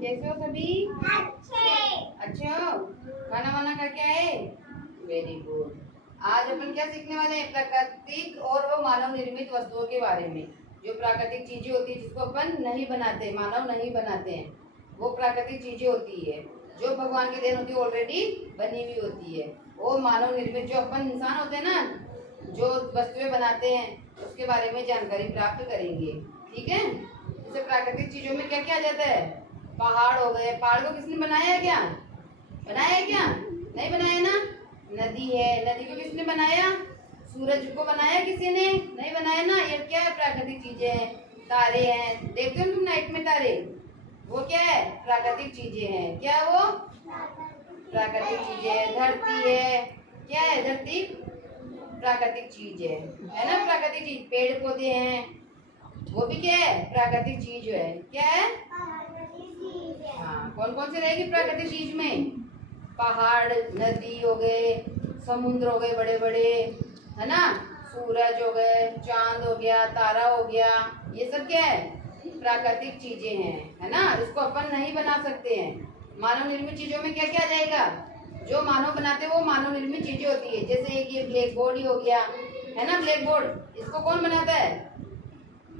कैसे हो सभी? अच्छे हो? खाना वाना करके आए? Very good. आज अपन क्या सीखने वाले हैं? प्राकृतिक और वो मानव निर्मित वस्तुओं के बारे में। जो प्राकृतिक चीजें होती है जिसको अपन नहीं बनाते, मानव नहीं बनाते हैं, वो प्राकृतिक चीजें होती है जो भगवान की देन होती है, ऑलरेडी बनी हुई होती है। वो मानव निर्मित जो अपन इंसान होते हैं ना, जो वस्तुएं बनाते हैं, उसके बारे में जानकारी प्राप्त करेंगे। ठीक है? जैसे प्राकृतिक चीजों में क्या क्या आ जाता है? पहाड़ हो गए। पहाड़ को किसने बनाया है? क्या बनाया है? क्या नहीं बनाया ना? नदी है, नदी को किसने बनाया? सूरज को बनाया किसी ने? नहीं बनाया ना। ये क्या है? प्राकृतिक चीजें हैं। तारे हैं, देखते हो तुम नाइट में तारे? वो क्या है? प्राकृतिक चीजें हैं। क्या वो? प्राकृतिक चीजें है। धरती है, क्या है? धरती प्राकृतिक चीज है ना? प्राकृतिक चीज। पेड़ पौधे हैं, वो भी क्या है? प्राकृतिक चीज है। क्या है? हाँ, कौन कौन से रहेगी प्राकृतिक चीज में? पहाड़, नदी हो गए, समुद्र हो गए बड़े बड़े, है ना? सूरज हो गए, चांद हो गया, तारा हो गया, ये सब क्या है? प्राकृतिक चीजें हैं, है ना? इसको अपन नहीं बना सकते हैं। मानव निर्मित चीजों में क्या क्या आ जाएगा? जो मानव बनाते हैं वो मानव निर्मित चीजें होती है। जैसे एक ये ब्लैक बोर्ड ही हो गया, है ना? ब्लैक बोर्ड इसको कौन बनाता है?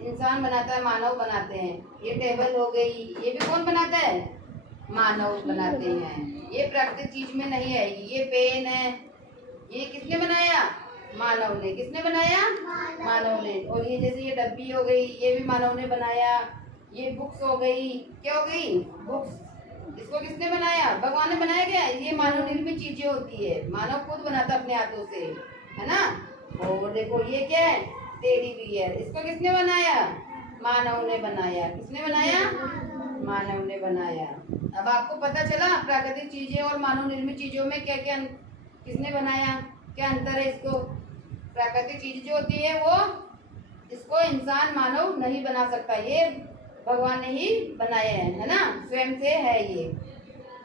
इंसान बनाता है, मानव बनाते हैं। ये टेबल हो गई, ये भी कौन बनाता है? मानव बनाते हैं। ये प्राकृतिक चीज में नहीं आएगी। ये पेन है, ये किसने बनाया? मानव ने। किसने बनाया? मानव ने। और ये जैसे ये डब्बी हो गई, ये भी मानव ने बनाया। ये बुक्स हो गई, क्या हो गई? बुक्स। इसको किसने बनाया? भगवान ने बनाया क्या? ये मानव निर्मित चीजें होती है। मानव खुद बनाता अपने हाथों से, है ना? और देखो ये क्या है? Teddy bear. इसको किसने बनाया? मानव ने बनाया। किसने बनाया? मानव ने बनाया। अब आपको पता चला प्राकृतिक चीजें और मानव निर्मित चीजों में क्या क्या किसने बनाया, क्या अंतर है इसको? प्राकृतिक चीज जो होती है वो, इसको इंसान मानव नहीं बना सकता। ये भगवान ने ही बनाया है ना? स्वयं से है ये।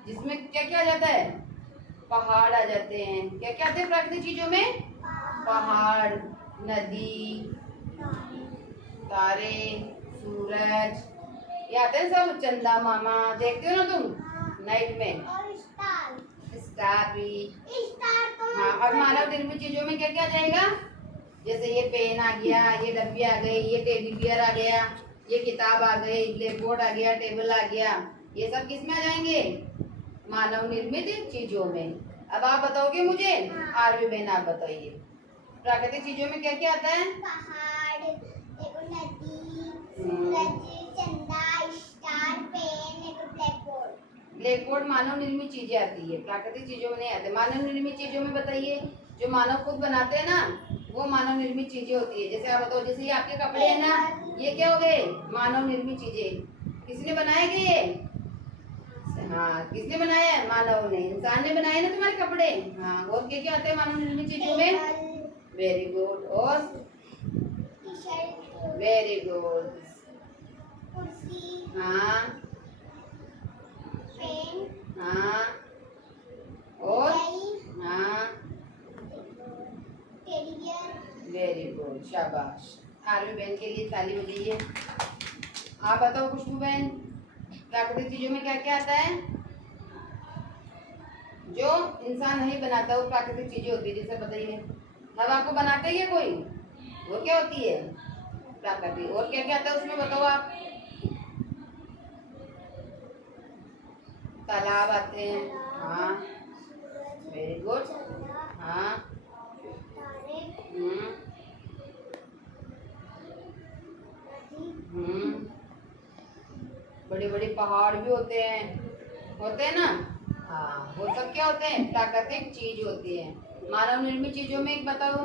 जिसमें क्या क्या आ जाता है? पहाड़ आ जाते हैं। क्या क्या आते हैं प्राकृतिक चीजों में? पहाड़, नदी, तारे, सूरज, ये आते हैं सब। चंदा मामा देखते हो ना तुम नाइट में? स्टार भी। हाँ, और मानव निर्मित चीजों में क्या क्या आ जाएगा? जैसे ये पेन आ गया, ये डब्बी आ गई, ये टेडी बियर आ गया, ये किताब आ गई, ब्लैक बोर्ड आ गया, टेबल आ गया। ये सब किस में आ जाएंगे? मानव निर्मित चीजों में। अब आप बताओगे मुझे? आरवी बहन आप बताइए, प्राकृतिक चीजों में क्या क्या आता है? पहाड़, नदी, सूरज, चंदा, star, pen, black board. Black board मानव निर्मित चीजें आती है, प्राकृतिक चीजों में नहीं आते। मानव निर्मित चीजों में बताइए, जो मानव खुद बनाते हैं ना, वो मानव निर्मित चीजें होती है। जैसे आप बताओ, जैसे ये आपके कपड़े हैं ना, ये क्या हो गए? मानव निर्मित चीजें। किसने बनाया ये? हाँ, किसने बनाया है? मानव ने। इंसान ने बनाए ना तुम्हारे कपड़े। हाँ, और क्या क्या आते हैं मानव निर्मित चीजों में? Very good. और वेरी गुड। कुर्सी, हाँ, पेन, हाँ, और हाँ, टेडी बियर। वेरी गुड, शाबाश। आरवी बहन के लिए ताली बजाइए। आप बताओ खुशबू बहन, प्राकृतिक चीजों में क्या क्या आता है जो इंसान नहीं बनाता? वो प्राकृतिक चीजें होती है। जैसे बताइए, हवा को बनाते ही है कोई? वो क्या होती है? प्राकृतिक। और क्या क्या आता है उसमें बताओ आप? तालाब आते हैं। हाँ, वेरी गुड। हाँ, बड़े बड़े पहाड़ भी होते हैं ना? हाँ, वो सब क्या होते हैं? प्राकृतिक चीज होती है। मानव निर्मित चीजों में एक बताओ।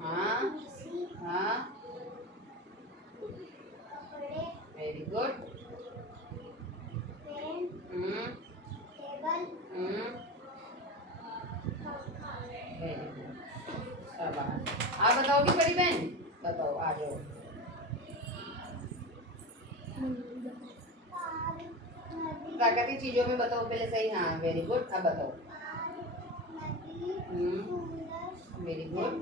हाँ, हाँ, वेरी गुड। वेरी गुड, शाबाश। आप बताओगी बड़ी बहन? बताओ, आ जाओ। प्राकृतिक चीजों में बताओ पहले। सही, हाँ, वेरी गुड। अब बताओ। Very good.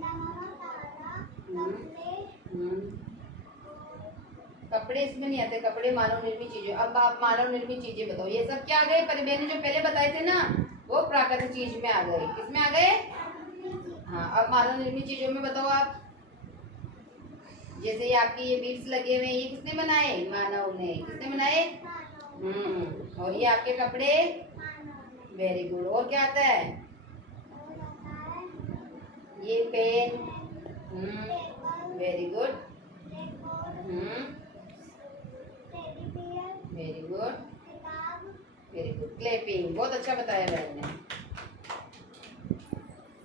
कपड़े इसमें नहीं आते, कपड़े मानव निर्मित चीजें। अब आप मानव निर्मित चीजें बताओ, ये सब क्या आ गए? परिबेन ने जो पहले बताए थे ना, वो प्राकृतिक चीज में आ गए। किसमें आ गए? हाँ, अब मानव निर्मित चीजों में बताओ आप। जैसे ये आपके ये बीड्स लगे हुए हैं, ये किसने बनाए? मानव ने। किसने बनाए? और ये आपके कपड़े? Very good. और क्या आता है? ये pen. Very good. Very good. Very good. Clapping. बहुत अच्छा बताया बहन ने।